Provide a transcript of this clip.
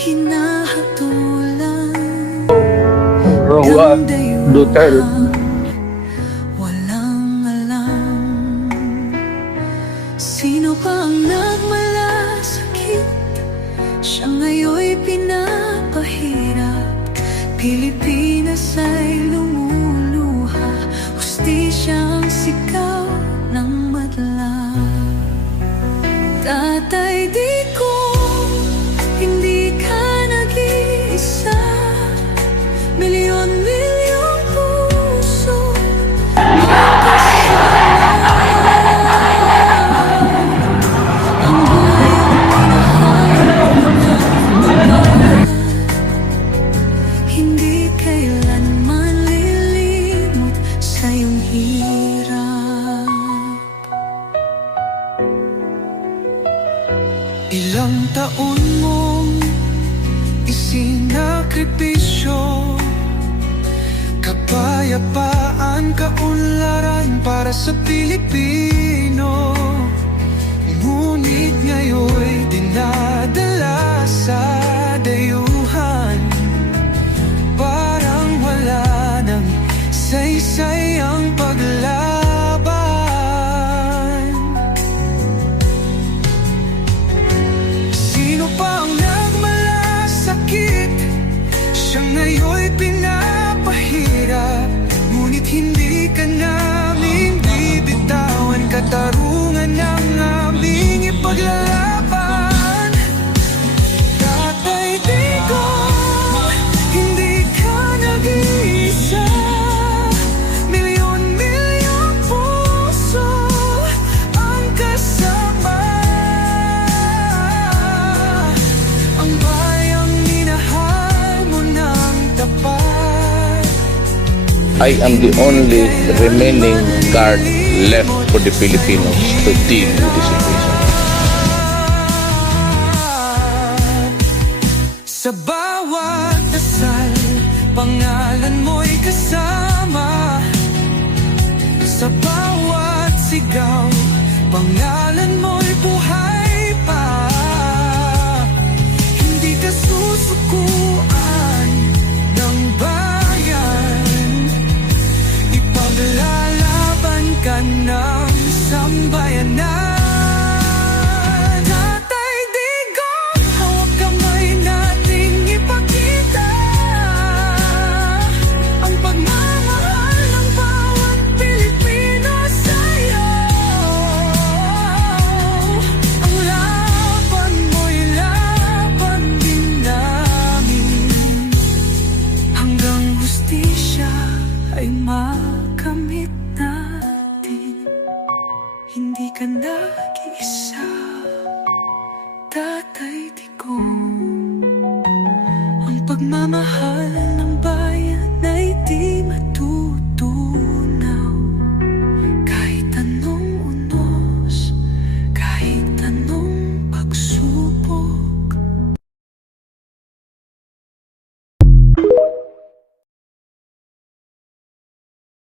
hinahatulan Roa ng Duterte. dayuhan. Walang alam sino pa ang nagmalasakit, siya ngayon'y pinapahirap. Pilipinas ay lumuluha, hustisya ang sigaw ng madla. Tatay, di ko, hindi ka nag-iisa. Milyon-milyong puso ang kasama. Ang bayang minahal, hindi kailanman lilimot sa iyong hirap. Ilang taon mong isinakripisyo, kapayapaan, kaunlaran para sa Pilipino. Ngunit ngayon'y dinadala sa dayuhan, parang wala nang saysay ang paglaban. Sino pa ang nagmalasakit, siya ngayon'y pinapahirap. Ngunit hindi ka namin bibitawan, katarungan ng aming ipaglalaban. Tatay, di ko, hindi ka nag-iisa. Milyon-milyong puso ang kasama. Ang bayang minahal mo ng tapat. I am the only remaining guard left for the Filipinos to deal with the situation. Sa bawat dasal, pangalan mo'y kasama. Sa bawat sigaw, pangalan mo'y buhay pa. Hindi ka susukuan ng bayan, ipaglalaban ka ng sambayanan. Tatay, digong, hawak kamay nating ipakita ang pagmamahal ng bawat Pilipino sa'yo. Ang laban mo'y laban din namin, hanggang hustisya ay makamit natin. Hindi ka nag-iisa, Tatay Digong. Ang pagmamahal ng bayan ay di matutunaw, kahit anong unos, kahit anong pagsubok.